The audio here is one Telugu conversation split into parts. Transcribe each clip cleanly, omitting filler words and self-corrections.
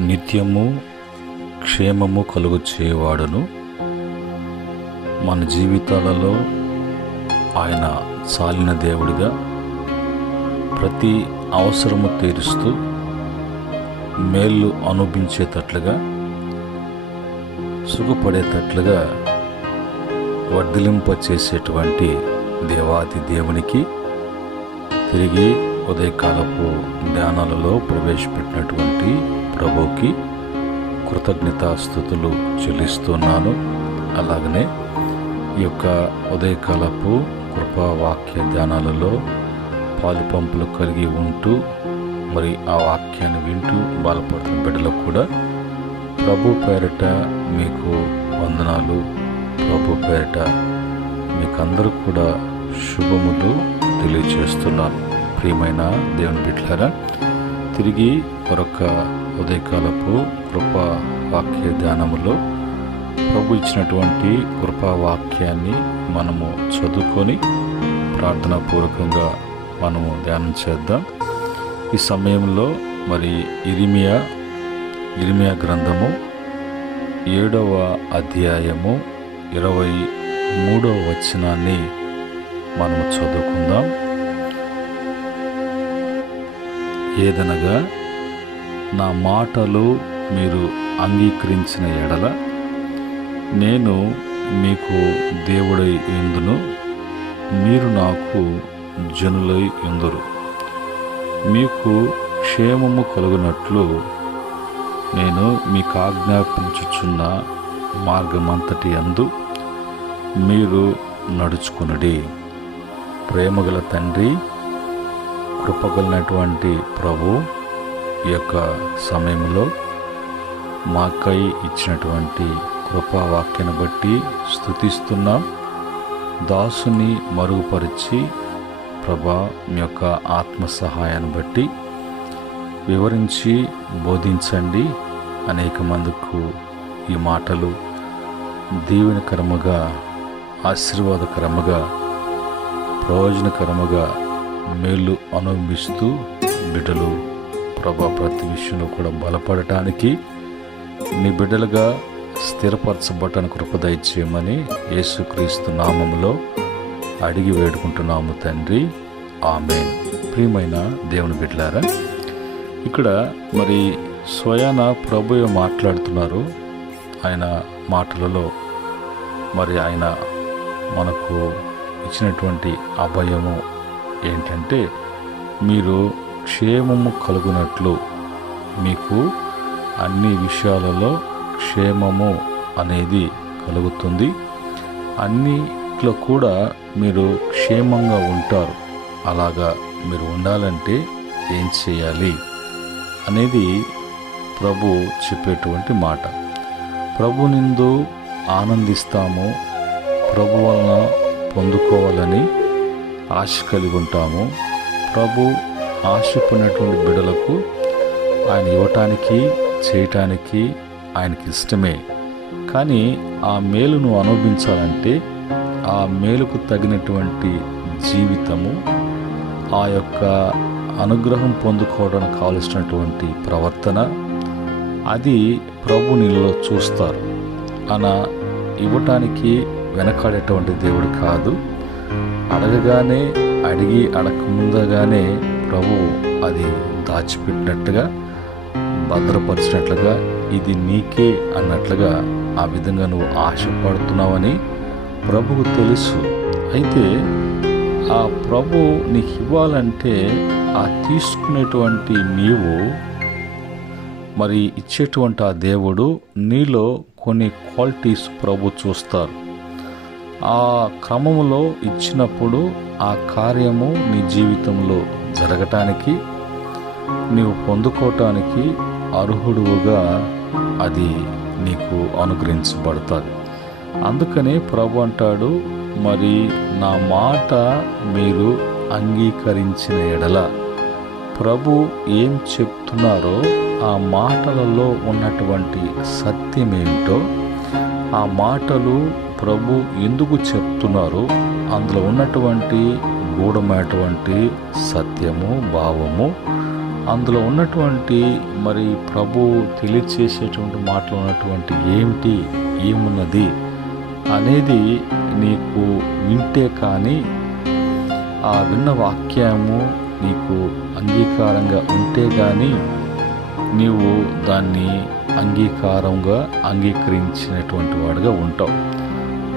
నిత్యము క్షేమము కలుగు చేయవాడును. మన జీవితాలలో ఆయన చాలిన దేవుడిగా ప్రతి అవసరము తీరుస్తూ మేళ్ళు అనుభవించేటట్లుగా సుఖపడేటట్లుగా వర్ధిలింపచేసేటువంటి దేవాది దేవునికి తిరిగి ఉదయకాలపు ధ్యానాలలో ప్రవేశపెట్టినటువంటి ప్రభువుకి కృతజ్ఞతాస్తుతులు చెల్లిస్తున్నాను. అలాగనే ఈ యొక్క ఉదయకాలపు కృపావాక్య ధ్యానాలలో పాలుపంపులు కలిగి ఉంటూ మరి ఆ వాక్యాన్ని వింటూ బలపడుతున్న బిడ్డలకు కూడా ప్రభు పేరిట మీకు వందనాలు. ప్రభు పేరిట మీకందరూ కూడా శుభములు తెలియజేస్తున్నాను. ప్రియమైన దేవుని బిడ్డలారా, తిరిగి మరొక ఉదయకాలపు కృపా వాక్య ధ్యానములో ప్రభు ఇచ్చినటువంటి కృపావాక్యాన్ని మనము చదువుకొని ప్రార్థనాపూర్వకంగా మనము ధ్యానం చేద్దాం. ఈ సమయంలో మరి ఇర్మియా గ్రంథము 7వ అధ్యాయము 23వ వచనాన్ని మనము చదువుకుందాం. ఏదనగా, నా మాటలు మీరు అంగీకరించిన ఎడల నేను మీకు దేవుడై యుందును, మీరు నాకు జనులై యుందురు. మీకు క్షేమము కలుగునట్లు నేను మీకు ఆజ్ఞాపించుచున్న మార్గమంతటి యందు మీరు నడుచుకొనుడి. ప్రేమగల తండ్రి, కృపగలిగినటువంటి ప్రభు, ఈ యొక్క సమయంలో మాకై ఇచ్చినటువంటి కృపావాక్యాన్ని బట్టి స్తుతిస్తున్నాం. దాసుని మరుగుపరిచి ప్రభా మీ యొక్క ఆత్మ సహాయాన్ని బట్టి వివరించి బోధించండి. అనేక మందికి ఈ మాటలు దీవెనకరముగా, ఆశీర్వాదకరముగా, ప్రయోజనకరముగా మేలు అనుభవిస్తూ బిడ్డలు ప్రభా ప్రతి విషయంలో కూడా బలపడటానికి నీ బిడ్డలుగా స్థిరపరచబడటానికి కృప దయచేయమని యేసుక్రీస్తు నామములో అడిగి వేడుకుంటున్నాము తండ్రి, ఆమేన్. ప్రియమైన దేవుని బిడ్డలారా, ఇక్కడ మరి స్వయాన ప్రభువు మాట్లాడుతున్నారు. ఆయన మాటలలో మరి ఆయన మనకు ఇచ్చినటువంటి అభయము ఏంటంటే, మీరు క్షేమము కలుగునట్లు మీకు అన్ని విషయాలలో క్షేమము అనేది కలుగుతుంది. అన్నిట్లో కూడా మీరు క్షేమంగా ఉంటారు. అలాగా మీరు ఉండాలంటే ఏం చేయాలి అనేది ప్రభు చెప్పేటువంటి మాట. ప్రభు నిందు ఆనందిస్తాము, ప్రభు వలన పొందుకోవాలని ఆశ కలిగి ఉంటాము. ప్రభు ఆశపడినటువంటి బిడ్డలకు ఆయన ఇవ్వటానికి, చేయటానికి ఆయనకి ఇష్టమే. కానీ ఆ మేలును అనుభవించాలంటే ఆ మేలుకు తగినటువంటి జీవితము, ఆ యొక్క అనుగ్రహం పొందుకోవడానికి కావలసినటువంటి ప్రవర్తన, అది ప్రభు నీలో చూస్తారు. ఆయన ఇవ్వటానికి వెనకాడేటువంటి దేవుడు కాదు. అడగగానే, అడగకముందుగానే ప్రభు అది దాచిపెట్టినట్టుగా, భద్రపరిచినట్లుగా, ఇది నీకే అన్నట్లుగా ఆ విధంగా నువ్వు ఆశపడుతున్నావని ప్రభువు తెలుసు. అయితే ఆ ప్రభు నీకు ఇవ్వాలంటే ఆ తీసుకునేటువంటి నీవు మరి ఇచ్చేటువంటి ఆ దేవుడు నీలో కొన్ని క్వాలిటీస్ ప్రభు చూస్తారు. ఆ క్రమంలో ఇచ్చినప్పుడు ఆ కార్యము నీ జీవితంలో జరగటానికి, నీవు పొందుకోవటానికి అర్హుడుగా అది నీకు అనుగ్రహించబడుతుంది. అందుకనే ప్రభు అంటాడు, మరి నా మాట మీరు అంగీకరించిన ఎడల, ప్రభు ఏం చెప్తున్నారో ఆ మాటలలో ఉన్నటువంటి సత్యమేంటో, ఆ మాటలు ప్రభు ఎందుకు చెప్తున్నారో అందులో ఉన్నటువంటి గూఢమైనటువంటి సత్యము, భావము అందులో ఉన్నటువంటి మరి ప్రభు తెలియచేసేటువంటి మాటలు ఉన్నటువంటి ఏమున్నది అనేది నీకు వింటే కానీ ఆ విన్న వాక్యము నీకు అంగీకారంగా ఉంటే కానీ నీవు దాన్ని అంగీకరించినటువంటి వాడుగా ఉంటావు.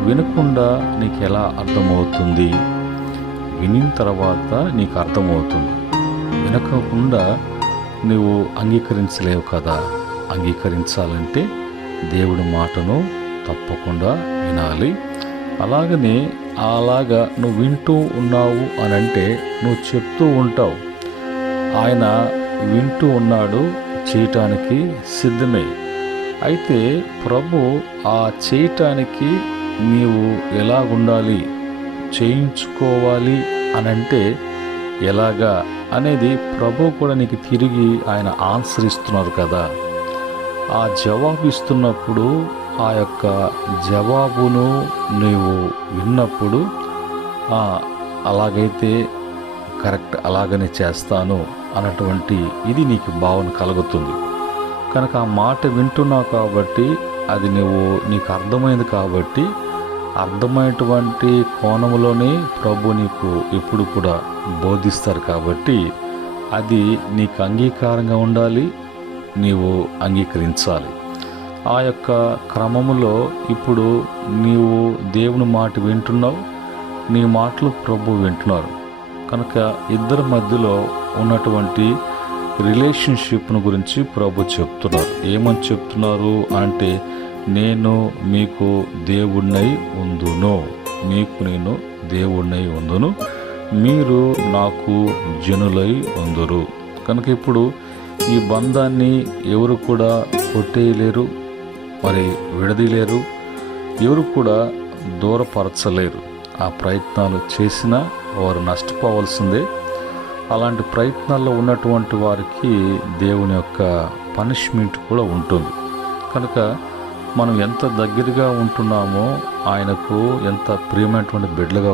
వినకుండా నీకు ఎలా అర్థమవుతుంది? వినిన తర్వాత నీకు అర్థమవుతుంది. వినకుండా నువ్వు అంగీకరించలేవు కదా. అంగీకరించాలంటే దేవుడి మాటను తప్పకుండా వినాలి. అలాగా నువ్వు వింటూ ఉన్నావు అని అంటే నువ్వు చెప్తూ ఉంటావు. ఆయన వింటూ ఉన్నాడు, చేయటానికి సిద్ధమే. అయితే ప్రభు ఆ చేయటానికి నీవు ఎలాగుండాలి, చేయించుకోవాలి అనంటే ఎలాగా అనేది ప్రభు కూడా నీకు తిరిగి ఆయన ఆన్సర్ ఇస్తున్నారు కదా. ఆ జవాబు ఇస్తున్నప్పుడు ఆ యొక్క జవాబును నీవు విన్నప్పుడు అలాగైతే కరెక్ట్, అలాగనే చేస్తాను అన్నటువంటి ఇది నీకు భావన కలుగుతుంది. కనుక ఆ మాట వింటున్నావు కాబట్టి అది నీకు అర్థమైంది కాబట్టి అర్థమైనటువంటి కోణంలోనే ప్రభు నీకు ఎప్పుడు కూడా బోధిస్తారు కాబట్టి అది నీకు అంగీకారంగా ఉండాలి, నీవు అంగీకరించాలి. ఆ యొక్క క్రమములో ఇప్పుడు నీవు దేవుని మాట వింటున్నావు, నీ మాటలు ప్రభు వింటున్నారు. కనుక ఇద్దరి మధ్యలో ఉన్నటువంటి రిలేషన్షిప్ను గురించి ప్రభు చెప్తున్నారు. ఏమని చెప్తున్నారు అంటే, నేను మీకు దేవుణ్ణై ఉందును, నేను ఉందును, మీరు నాకు జనులై ఉందురు. కనుక ఇప్పుడు ఈ బంధాన్ని ఎవరు కూడా కొట్టేయలేరు, మరి విడదీయలేరు, ఎవరు కూడా దూరపరచలేరు. ఆ ప్రయత్నాలు చేసినా వారు నష్టపోవాల్సిందే. అలాంటి ప్రయత్నాల్లో ఉన్నటువంటి వారికి దేవుని యొక్క పనిష్మెంట్ కూడా ఉంటుంది. కనుక మనం ఎంత దగ్గరగా ఉంటున్నామో, ఆయనకు ఎంత ప్రియమైనటువంటి బిడ్డలుగా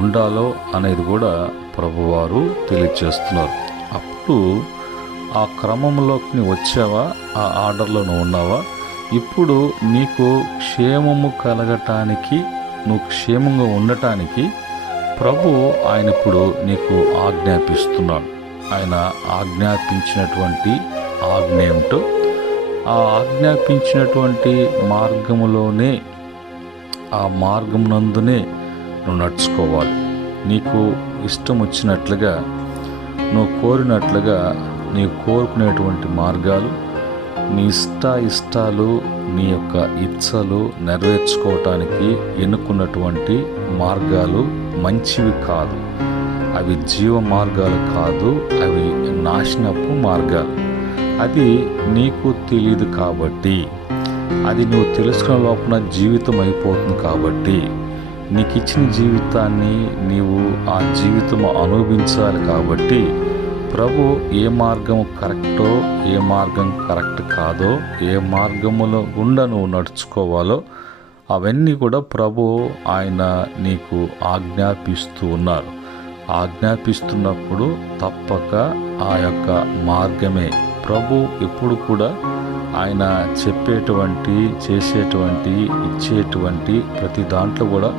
ఉండాలో అనేది కూడా ప్రభువారు తెలియజేస్తున్నారు. అప్పుడు ఆ క్రమంలోకి నువ్వు వచ్చావా, ఆ ఆర్డర్లో నువ్వు ఉన్నావా? ఇప్పుడు నీకు క్షేమము కలగటానికి, నువ్వు క్షేమంగా ఉండటానికి ప్రభు ఆయన ఇప్పుడు నీకు ఆజ్ఞాపిస్తున్నాడు. ఆయన ఆజ్ఞాపించినటువంటి ఆజ్ఞ ఏమిటో, ఆ ఆజ్ఞాపించినటువంటి మార్గములోనే, ఆ మార్గమునందునే నువ్వు నడుచుకోవాలి. నీకు ఇష్టం వచ్చినట్లుగా, నువ్వు కోరినట్లుగా, నీవు కోరుకునేటువంటి మార్గాలు, నీ ఇష్టాలు, నీ యొక్క ఇచ్చలు నెరవేర్చుకోవటానికి ఎన్నుకున్నటువంటి మార్గాలు మంచివి కాదు. అవి జీవ మార్గాలు కాదు, అవి నాశనపు మార్గాలు. అది నీకు తెలియదు కాబట్టి, అది నువ్వు తెలుసుకున్న లోపల జీవితం అయిపోతుంది కాబట్టి, నీకు ఇచ్చిన జీవితాన్ని నీవు ఆ జీవితం అనుభవించాలి కాబట్టి ప్రభు ఏ మార్గం కరెక్టో, ఏ మార్గం కరెక్ట్ కాదో, ఏ మార్గములో గుండా నువ్వు నడుచుకోవాలో అవన్నీ కూడా ప్రభు ఆయన నీకు ఆజ్ఞాపిస్తూ ఉన్నారు. ఆజ్ఞాపిస్తున్నప్పుడు తప్పక ఆ యొక్క మార్గమే. ప్రభు ఎప్పుడు కూడా ఆయన చెప్పేటువంటి, చేసేటువంటి, ఇచ్చేటువంటి ప్రతి దాంట్లో కూడా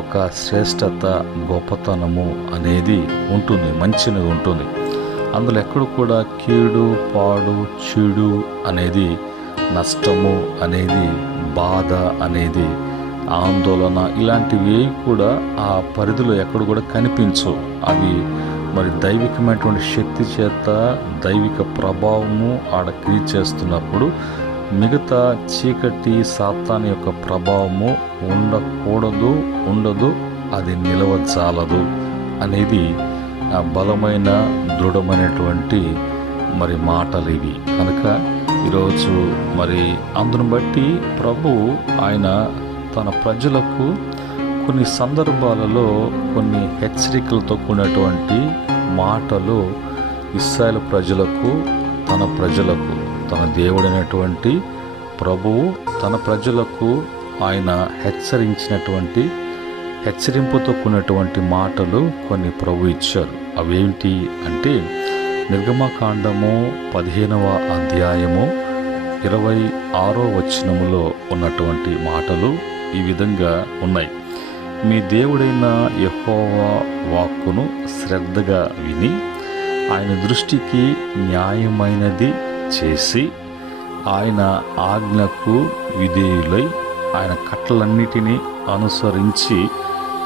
ఒక శ్రేష్టత, గొప్పతనము అనేది ఉంటుంది, మంచిది ఉంటుంది. అందులో ఎక్కడ కూడా కీడు, పాడు, చెడు అనేది, నష్టము అనేది, బాధ అనేది, ఆందోళన ఇలాంటివి కూడా ఆ పరిధిలో ఎక్కడ కూడా కనిపించవు. అవి మరి దైవికమైనటువంటి శక్తి చేత, దైవిక ప్రభావము ఆడ క్రియ చేస్తున్నప్పుడు మిగతా చీకటి, సాతాను యొక్క ప్రభావము ఉండదు, అది నిలవజాలదు అనేది బలమైన, దృఢమైనటువంటి మరి మాటలు ఇవి. కనుక ఈరోజు మరి అందును బట్టి ప్రభు ఆయన తన ప్రజలకు కొన్ని సందర్భాలలో కొన్ని హెచ్చరికలతో కూడినటువంటి మాటలు ఇశ్రాయేలు ప్రజలకు, తన దేవుడైనటువంటి ప్రభువు తన ప్రజలకు ఆయన హెచ్చరింపుతో కూడినటువంటి మాటలు కొన్ని ప్రభు ఇచ్చారు. అవేంటి అంటే, నిర్గమకాండము 15వ అధ్యాయము 26వ వచనములో ఉన్నటువంటి మాటలు ఈ విధంగా ఉన్నాయి. మీ దేవుడైన యెహోవా వాక్కును శ్రద్ధగా విని ఆయన దృష్టికి న్యాయమైనది చేసి ఆయన ఆజ్ఞకు విధేయులై ఆయన కట్టలన్నిటినీ అనుసరించి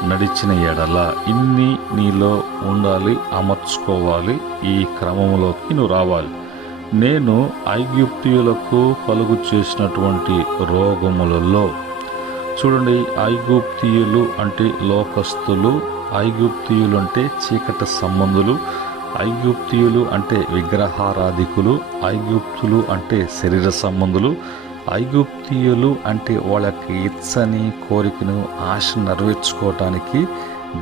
నడిచిన ఎడల ఇన్ని నీలో ఉండాలి, అమర్చుకోవాలి. ఈ క్రమంలోకి నువ్వు రావాలి. నేను ఐగుప్తీయులకు కలుగు చేసినటువంటి రోగములలో, చూడండి, ఐగుప్తీయులు అంటే లోకస్తులు, ఐగుప్తీయులు అంటే చీకటి సంబంధులు, ఐగుప్తీయులు అంటే విగ్రహారాధికులు, ఐగుప్తులు అంటే శరీర సంబంధులు, ఐగుప్తీయులు అంటే వాళ్ళకి ఇచ్చని కోరికను ఆశ నెరవేర్చుకోవటానికి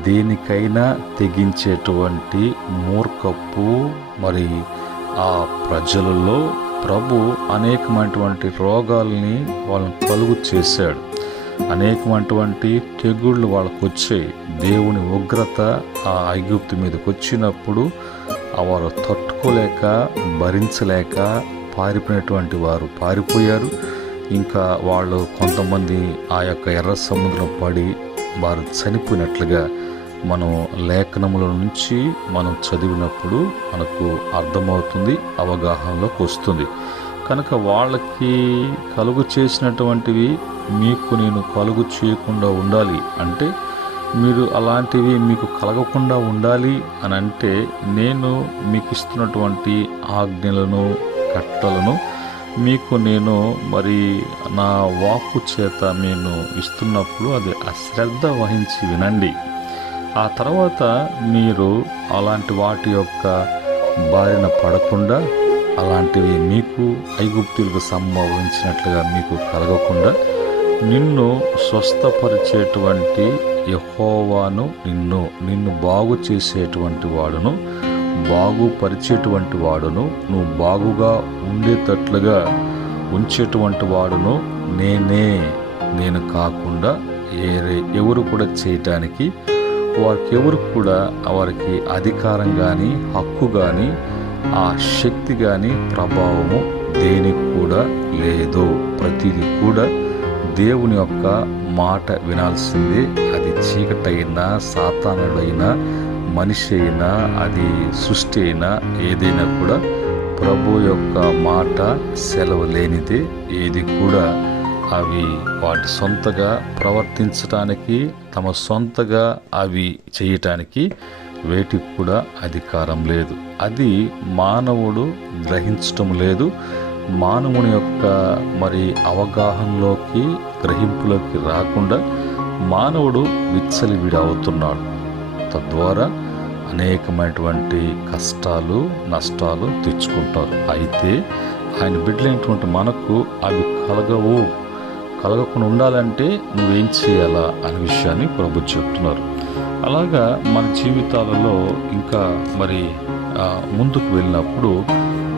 దేనికైనా తెగించేటువంటి మూర్ఖపు మరి ఆ ప్రజలలో ప్రభు అనేకమైనటువంటి రోగాల్ని వాళ్ళని కలుగు చేశాడు. అనేకమైనటువంటి తెగుళ్ళు వాళ్ళకు వచ్చాయి. దేవుని ఉగ్రత ఆ ఐగుప్తు మీదకి వచ్చినప్పుడు వారు తట్టుకోలేక భరించలేక పారిపోయినటువంటి వారు పారిపోయారు. ఇంకా వాళ్ళు కొంతమంది ఆ యొక్క ఎర్ర సముద్రం పడి వారు చనిపోయినట్లుగా మనం లేఖనముల నుంచి మనం చదివినప్పుడు మనకు అర్థమవుతుంది, అవగాహనలోకి వస్తుంది. కనుక వాళ్ళకి కలుగు చేసినటువంటివి మీకు నేను కలుగు చేయకుండా ఉండాలి అంటే, మీరు అలాంటివి మీకు కలగకుండా ఉండాలి అని అంటే, నేను మీకు ఇస్తున్నటువంటి ఆజ్ఞలను కట్టలను మీకు నేను మరి నా వాక్కు చేత నేను ఇస్తున్నప్పుడు అది అశ్రద్ధ వహించి వినండి. ఆ తర్వాత మీరు అలాంటి వాటి యొక్క బారిన పడకుండా, అలాంటివి మీకు ఐగుప్తులకు సంభవించినట్లుగా మీకు కలగకుండా నిన్ను స్వస్థపరిచేటువంటి యెహోవాను, నిన్ను బాగు చేసేటువంటి వాడును, బాగుపరిచేటువంటి వాడును, నువ్వు బాగుగా ఉండేటట్లుగా ఉంచేటువంటి వాడును నేను కాకుండా ఎవరు కూడా చేయటానికి వారికి అధికారం కానీ హక్కు కానీ ఆ శక్తి కానీ ప్రభావము దేనికి కూడా లేదు. ప్రతిదీ కూడా దేవుని యొక్క మాట వినాల్సిందే. అది చీకటైనా, సాతానుడైనా, మనిషి అయినా, అది సృష్టి అయినా, ఏదైనా కూడా ప్రభు యొక్క మాట సెలవు లేనిదే. ఏది కూడా అవి వాటి సొంతగా ప్రవర్తించటానికి, తమ సొంతగా అవి చేయటానికి వేటికి కూడా అధికారం లేదు. అది మానవుడు గ్రహించటం లేదు. మానవుని యొక్క మరి అవగాహనలోకి, గ్రహింపులోకి రాకుండా మానవుడు విచ్చలవిడి అవుతున్నాడు. తద్వారా అనేకమైనటువంటి కష్టాలు, నష్టాలు తెచ్చుకుంటారు. అయితే ఆయన బిడ్డలైనటువంటి మనకు అవి కలగకుండా ఉండాలంటే నువ్వేం చేయాలా అనే విషయాన్ని ప్రభు చెప్తున్నారు. అలాగా మన జీవితాలలో ఇంకా మరి ముందుకు వెళ్ళినప్పుడు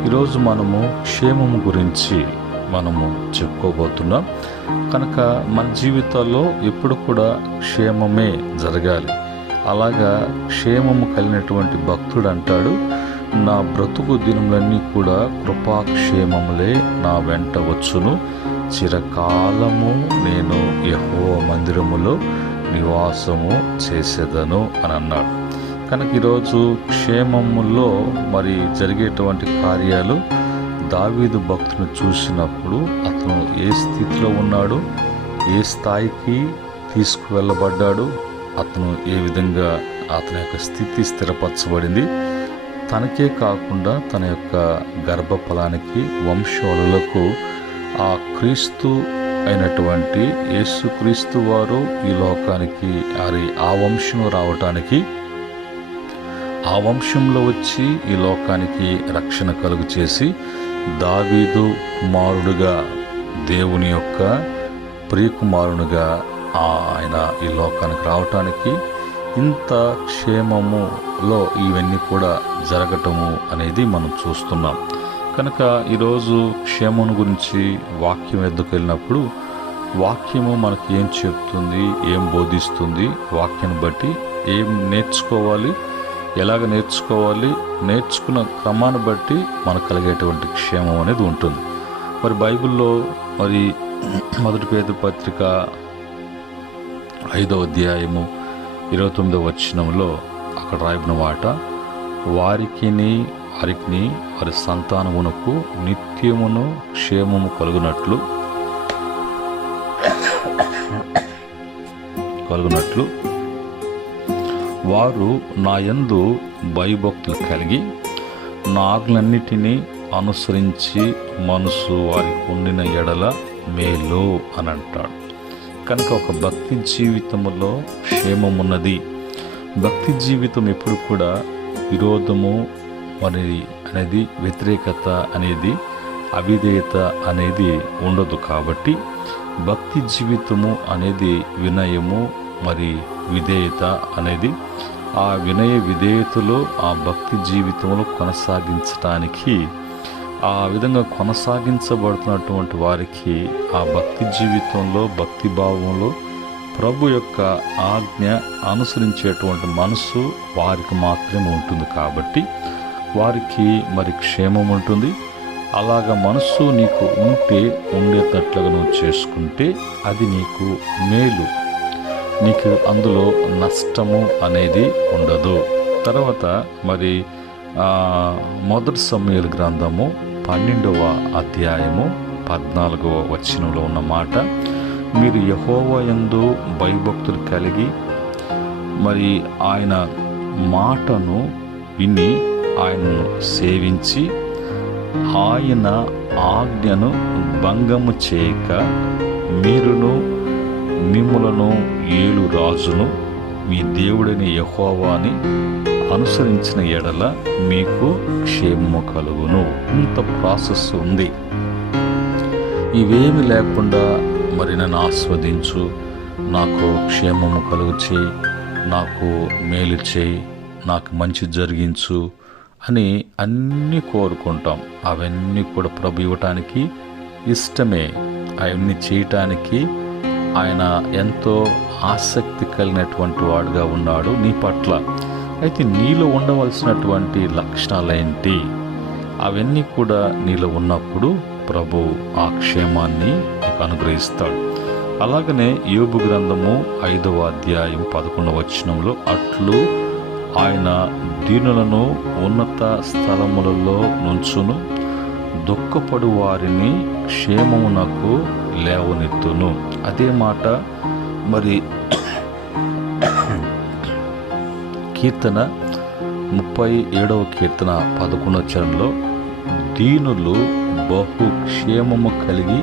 ఈరోజు మనము క్షేమము గురించి మనము చెప్పుకోబోతున్నాం. కనుక మన జీవితాల్లో ఎప్పుడు కూడా క్షేమమే జరగాలి. అలాగా క్షేమము కలిగినటువంటి భక్తుడు అంటాడు, నా బ్రతుకు దినములన్నీ కూడా కృపాక్షేమములే నా వెంట వచ్చును, చిరకాలము నేను యెహోవా మందిరములో నివాసము చేసేదను అని అన్నాడు. కనుక ఈరోజు క్షేమములో మరి జరిగేటువంటి కార్యాలు దావీదు భక్తుని చూసినప్పుడు అతను ఏ స్థితిలో ఉన్నాడు, ఏ స్థాయికి తీసుకువెళ్ళబడ్డాడు, అతను ఏ విధంగా అతని యొక్క స్థితి స్థిరపరచబడింది, తనకే కాకుండా తన యొక్క గర్భఫలానికి, వంశవళులకు ఆ క్రీస్తు అయినటువంటి యేసుక్రీస్తు వారు ఈ లోకానికి ఆ వంశం రావటానికి, ఆ వంశంలో వచ్చి ఈ లోకానికి రక్షణ కలుగు చేసి దావీదు కుమారుడుగా, దేవుని యొక్క ప్రియకుమారునిగా ఆయన ఈ లోకానికి రావటానికి ఇంత క్షేమములో ఇవన్నీ కూడా జరగటము అనేది మనం చూస్తున్నాం. కనుక ఈరోజు క్షేమం గురించి వాక్యం ఎద్దుకు వెళ్ళినప్పుడు వాక్యము మనకి ఏం చెప్తుంది, ఏం బోధిస్తుంది, వాక్యాన్ని బట్టి ఏం నేర్చుకోవాలి, ఎలాగ నేర్చుకోవాలి, నేర్చుకున్న క్రమాన్ని బట్టి మనకు కలిగేటువంటి క్షేమం అనేది ఉంటుంది. మరి బైబిల్లో మరి 1 పేతురు పత్రిక 5వ అధ్యాయము 29వ వచనంలో అక్కడ రాయబడిన మాట, వారికి వారి సంతానమునకు నిత్యమును క్షేమము కలుగునట్లు వారు నా యందు భయభక్తులు కలిగి నా ఆజ్ఞలన్నిటినీ అనుసరించి మనసు వారికి ఉండిన ఎడల మేలు అని అంటాడు. కనుక ఒక భక్తి జీవితంలో క్షేమం ఉన్నది. భక్తి జీవితం ఎప్పుడు కూడా విరోధము అనేది వ్యతిరేకత అనేది అవిధేయత అనేది ఉండదు. కాబట్టి భక్తి జీవితము అనేది వినయము మరి విధేయత అనేది ఆ వినయ విధేయతలో ఆ భక్తి జీవితంలో కొనసాగించడానికి, ఆ విధంగా కొనసాగించబడుతున్నటువంటి వారికి ఆ భక్తి జీవితంలో భక్తి భావంలో ప్రభు యొక్క ఆజ్ఞ అనుసరించేటువంటి మనసు వారికి మాత్రమే ఉంటుంది. కాబట్టి వారికి మరి క్షేమం ఉంటుంది. అలాగ మనసు నీకు ఉండేటట్లుగా నువ్వు చేసుకుంటే అది నీకు మేలు, నీకు అందులో నష్టము అనేది ఉండదు. తర్వాత మరి 1 సమూయేలు గ్రంథము 12వ అధ్యాయము 14వ వచనంలో ఉన్న మాట, మీరు యెహోవా యందు భయభక్తులు కలిగి మరి ఆయన మాటను విని ఆయనను సేవించి ఆయన ఆజ్ఞను భంగము చేయక మీరును మిమ్ములను ఏలు రాజును మీ దేవుడైన యెహోవాని అనుసరించిన ఎడల మీకు క్షేమము కలుగును. ఇంత ప్రాసెస్ ఉంది. ఇవేమి లేకుండా మరి నన్ను ఆస్వాదించు, నాకు క్షేమము కలుగు చేయి, నాకు మేలు చేయి, నాకు మంచి జరిగించు అని అన్నీ కోరుకుంటాం. అవన్నీ కూడా ప్రభు ఇవ్వటానికి ఇష్టమే. అవన్నీ చేయటానికి ఆయన ఎంతో ఆసక్తి కలిగినటువంటి వాడుగా ఉన్నాడు నీ పట్ల. అయితే నీలో ఉండవలసినటువంటి లక్షణాలేంటి? అవన్నీ కూడా నీలో ఉన్నప్పుడు ప్రభు ఆ క్షేమాన్ని నీకు అనుగ్రహిస్తాడు. అలాగనే యోబు గ్రంథము 5వ అధ్యాయం 11వ వచనంలో, అట్లు ఆయన దీనులను ఉన్నత స్థలములలో నుంచును, దుఃఖపడు వారిని క్షేమమునకు లేవనెత్తును. అదే మాట మరి కీర్తన 37వ కీర్తన 11వ చరణంలో, దీనులు బహు క్షేమము కలిగి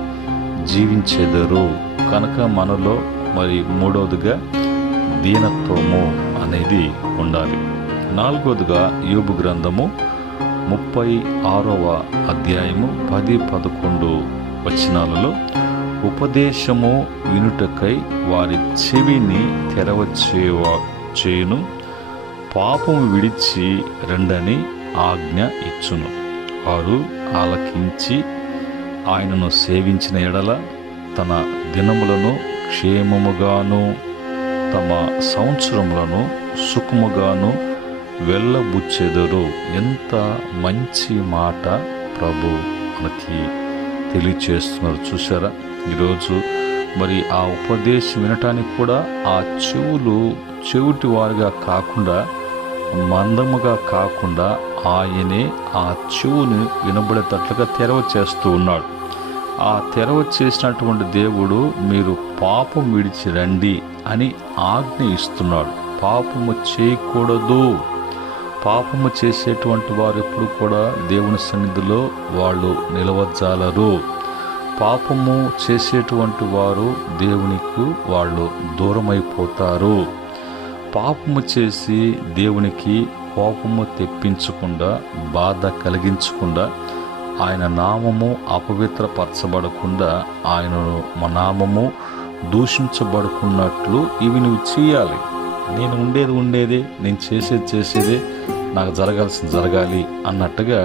జీవించెదరు. కనుక మనలో మరి 3వదిగా దీనత్వము అనేది ఉండాలి. 4వదిగా యోబు గ్రంథము 36వ అధ్యాయము 10-11 వచనాలలో, ఉపదేశము వినుటకై వారి చెవిని తెరవచేయును, పాపము విడిచి రెండని ఆజ్ఞ ఇచ్చును. వారు ఆలకించి ఆయనను సేవించిన ఎడల తన దినములను క్షేమముగాను తమ సంవత్సరములను సుఖముగాను వెళ్ళబుచ్చెదరు. ఎంత మంచి మాట ప్రభు మనకి తెలియచేస్తున్నారు చూసారా. ఈరోజు మరి ఆ ఉపదేశం వినటానికి కూడా ఆ చెవిటి వారుగా కాకుండా, మందముగా కాకుండా ఆయనే ఆ చెవుని వినబడేటట్లుగా తెరవ చేస్తూ ఉన్నాడు. ఆ తెరవ చేసినటువంటి దేవుడు మీరు పాపం విడిచి రండి అని ఆజ్ఞ ఇస్తున్నాడు. పాపము చేయకూడదు. పాపము చేసేటువంటి వారు ఎప్పుడు కూడా దేవుని సన్నిధిలో వాళ్ళు నిలవజాలరు. పాపము చేసేటువంటి వారు దేవునికి వాళ్ళు దూరమైపోతారు. పాపము చేసి దేవునికి కోపము తెప్పించకుండా, బాధ కలిగించకుండా, ఆయన నామము అపవిత్రపరచబడకుండా, ఆయనను మా నామము దూషించబడుకున్నట్లు ఇవి నువ్వు చేయాలి. నేను ఉండేదే, నేను చేసేదే, నాకు జరగాల్సింది జరగాలి అన్నట్టుగా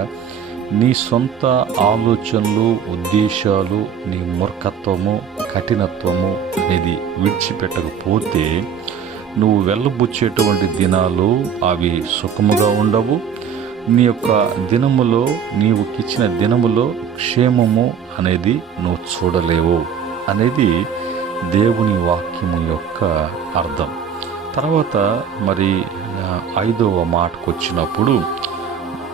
నీ సొంత ఆలోచనలు, ఉద్దేశాలు, నీ మూర్ఖత్వము, కఠినత్వము అనేది విడిచిపెట్టకపోతే నువ్వు వెళ్ళబుచ్చేటువంటి దినాలు అవి సుఖముగా ఉండవు. నీ యొక్క దినములో, నీవు ఇచ్చిన దినములో క్షేమము అనేది నువ్వు చూడలేవు అనేది దేవుని వాక్యము యొక్క అర్థం. తర్వాత మరి 5వ మాటకు వచ్చినప్పుడు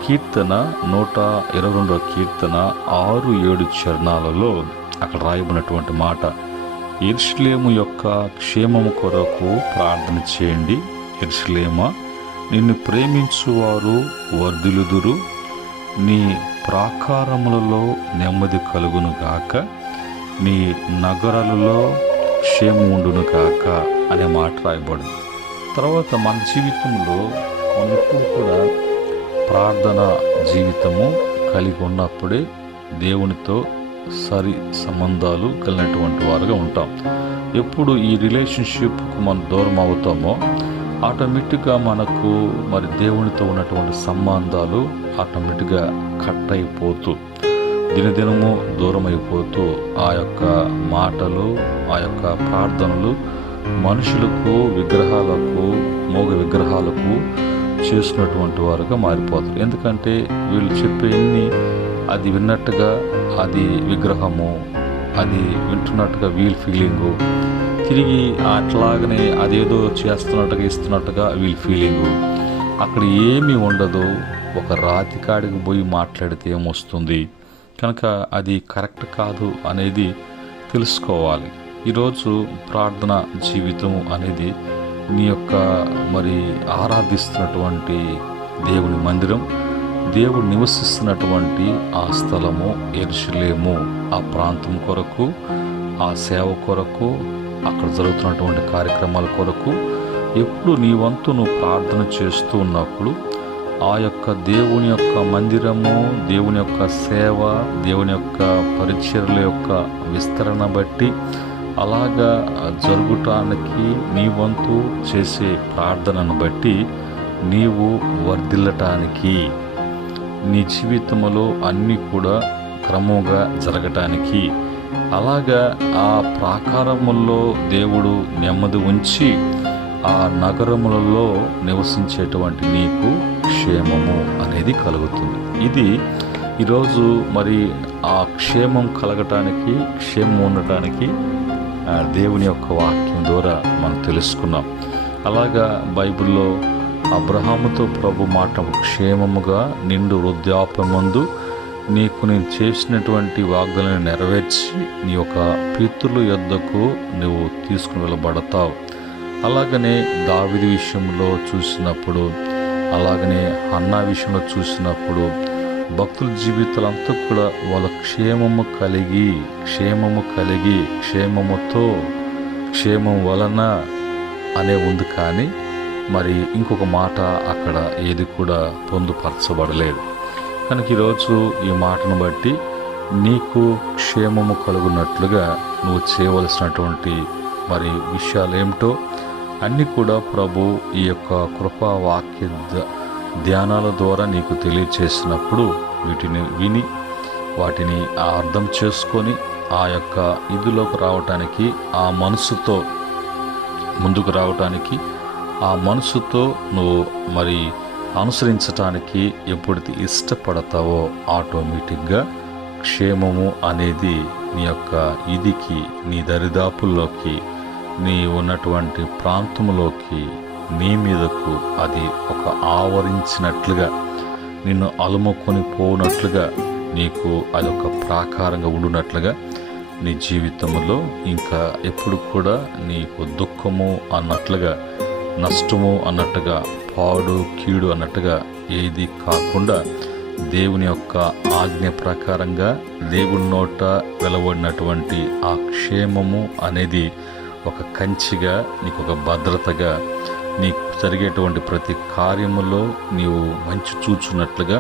కీర్తన 122వ కీర్తన 6-7 చరణాలలో అక్కడ రాయబడినటువంటి మాట, యెరూషలేము యొక్క క్షేమము కొరకు ప్రార్థన చేయండి. యెరూషలేమా, నిన్ను ప్రేమించువారు వర్ధిల్లుదురు, నీ ప్రాకారములలో నెమ్మది కలుగును గాక, నీ నగరాలలో క్షేమం ఉండును గాక అనే మాట రాయబడింది. తర్వాత మన జీవితంలో మనకు కూడా ప్రార్థన జీవితము కలిగి ఉన్నప్పుడే దేవునితో సరి సంబంధాలు కలిగినటువంటి వారుగా ఉంటాం. ఎప్పుడు ఈ రిలేషన్షిప్కు మనం దూరం అవుతామో ఆటోమేటిక్గా మనకు మరి దేవునితో ఉన్నటువంటి సంబంధాలు ఆటోమేటిక్గా కట్ అయిపోతూ దినదినము దూరం అయిపోతూ ఆ యొక్క మాటలు, ఆ యొక్క ప్రార్థనలు మనుషులకు, విగ్రహాలకు, మోగ విగ్రహాలకు చేసుకున్నటువంటి వారుగా మారిపోతారు. ఎందుకంటే వీళ్ళు చెప్పేన్ని అది విన్నట్టుగా అది విగ్రహము, అది వింటున్నట్టుగా వీళ్ళ ఫీలింగు, తిరిగి అట్లాగనే అదేదో చేస్తున్నట్టుగా ఇస్తున్నట్టుగా వీళ్ళ ఫీలింగు. అక్కడ ఏమీ ఉండదు. ఒక రాతి కాడికి పోయి మాట్లాడితే ఏమొస్తుంది? కనుక అది కరెక్ట్ కాదు అనేది తెలుసుకోవాలి. ఈరోజు ప్రార్థన జీవితం అనేది నీ యొక్క మరి ఆరాధిస్తున్నటువంటి దేవుని మందిరం, దేవుడు నివసిస్తున్నటువంటి ఆ స్థలము యెరూషలేము, ఆ ప్రాంతం కొరకు, ఆ సేవ కొరకు, అక్కడ జరుగుతున్నటువంటి కార్యక్రమాల కొరకు ఎప్పుడు నీ వంతు నువ్వు ప్రార్థన చేస్తూ ఉన్నప్పుడు ఆ యొక్క దేవుని యొక్క మందిరము, దేవుని యొక్క సేవ, దేవుని యొక్క పరిచర్ల యొక్క విస్తరణ బట్టి అలాగా జరుగుటానికి నీ వంతు చేసే ప్రార్థనను బట్టి నీవు వర్ధిల్లటానికి, నీ జీవితంలో అన్నీ కూడా క్రమంగా జరగటానికి, అలాగా ఆ ప్రాకారముల్లో దేవుడు నెమ్మది ఉంచి ఆ నగరములలో నివసించేటువంటి నీకు క్షేమము అనేది కలుగుతుంది. ఇది ఈరోజు మరి ఆ క్షేమం కలగటానికి, క్షేమం ఉండటానికి దేవుని యొక్క వాక్యం ద్వారా మనం తెలుసుకున్నాం. అలాగా బైబిల్లో అబ్రహాముతో ప్రభు మాట, క్షేమముగా నిండు వృద్ధాప్యమందు నీకు నేను చేసినటువంటి వాగ్దానాన్ని నెరవేర్చి నీ యొక్క పితరుల యొద్దకు నువ్వు తీసుకుని వెళ్ళబడతావు. అలాగనే దావీదు విషయంలో చూసినప్పుడు, అలాగనే హన్నా విషయంలో చూసినప్పుడు భక్తుల జీవితాలంతా కూడా వాళ్ళ క్షేమము కలిగి, క్షేమముతో, క్షేమం వలన అనే ఉంది. కానీ మరి ఇంకొక మాట అక్కడ ఏది కూడా పొందుపరచబడలేదు. కనుక ఈరోజు ఈ మాటను బట్టి నీకు క్షేమము కలుగున్నట్లుగా నువ్వు చేయవలసినటువంటి మరి విషయాలు ఏమిటో అన్నీ కూడా ప్రభు ఈ యొక్క కృపా వాక్య ధ్యానాల ద్వారా నీకు తెలియచేసినప్పుడు వీటిని విని వాటిని అర్థం చేసుకొని ఆ యొక్క ఇదిలోకి రావటానికి, ఆ మనసుతో ముందుకు రావటానికి, ఆ మనసుతో నువ్వు మరి అనుసరించటానికి ఎప్పుడైతే ఇష్టపడతావో ఆటోమేటిక్గా క్షేమము అనేది నీ యొక్క ఇదికి, నీ దరిదాపుల్లోకి, నీ ఉన్నటువంటి ప్రాంతంలోకి, నీ మీదకు అది ఒక ఆవరించినట్లుగా, నిన్ను అలుముకొని పోనట్లుగా, నీకు అదొక ప్రాకారంగా ఉండునట్లుగా నీ జీవితంలో ఇంకా ఎప్పుడు కూడా నీకు దుఃఖము అన్నట్లుగా, నష్టము అన్నట్టుగా, పాడు కీడు అన్నట్టుగా ఏది కాకుండా దేవుని యొక్క ఆజ్ఞ ప్రకారంగా దేవుని నోట వెలువడినటువంటి ఆ క్షేమము అనేది ఒక కంచిగా, నీకు ఒక భద్రతగా, నీకు జరిగేటువంటి ప్రతి కార్యములో నీవు మంచి చూచున్నట్లుగా,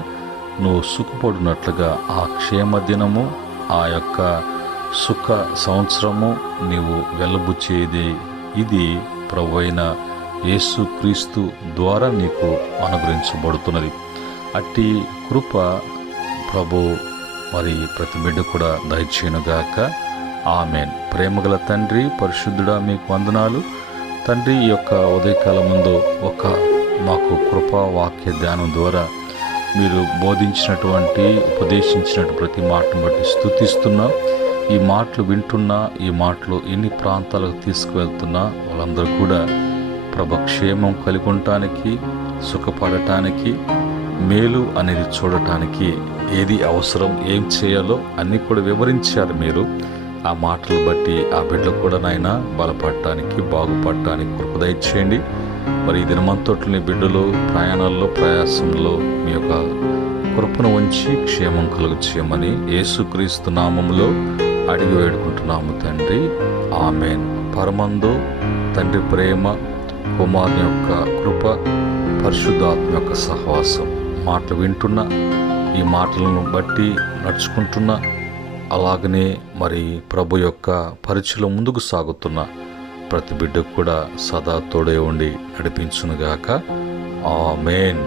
నువ్వు సుఖపడినట్లుగా ఆ క్షేమ దినము, ఆ యొక్క సుఖ సంవత్సరము నీవు వెల్లబుచ్చేది. ఇది ప్రభువైన యేసుక్రీస్తు ద్వారా నీకు అనుగ్రహించబడుతున్నది. అట్టి కృప ప్రభు మరి ప్రతి బిడ్డ కూడా దయచేయునుగాక. ఆమెన్. ప్రేమగల తండ్రి, పరిశుద్ధుడా, మీకు వందనాలు తండ్రి, ఈ యొక్క ఉదయకాలం ముందు మాకు కృపా వాక్య ధ్యానం ద్వారా మీరు బోధించినటువంటి, ఉపదేశించినట్టు ప్రతి మాటను బట్టి స్తుతిస్తున్నా. ఈ మాటలు వింటున్నా, ఈ మాటలు ఎన్ని ప్రాంతాలకు తీసుకువెళ్తున్నా వాళ్ళందరూ కూడా క్షేమం కలిగి ఉండటానికి, సుఖపడటానికి, మేలు అనేది చూడటానికి ఏది అవసరం, ఏం చేయాలో అన్నీ కూడా వివరించారు మీరు. ఆ మాటలు బట్టి ఆ బిడ్డలు కూడా నాయన బలపడటానికి, బాగుపడటానికి కృప దయచేయండి. మరి ఈ దినమంతోట్లని బిడ్డలు ప్రయాణాల్లో, ప్రయాసంలో మీ యొక్క కృపను ఉంచి క్షేమం కలుగు చేయమని యేసుక్రీస్తు నామములో అడిగి వేడుకుంటున్నాము తండ్రి. ఆమేన్. పరమందు తండ్రి ప్రేమ, కుమారుని యొక్క కృప, పరిశుద్ధాత్మ యొక్క సహవాసం, మాటలు వింటున్నా, ఈ మాటలను బట్టి నడుచుకుంటున్నా, అలాగనే మరి ప్రభు యొక్క పరిచయం ముందుకు సాగుతున్న ప్రతి బిడ్డకు కూడా సదా తోడే ఉండి నడిపించునుగాక. ఆమేన్.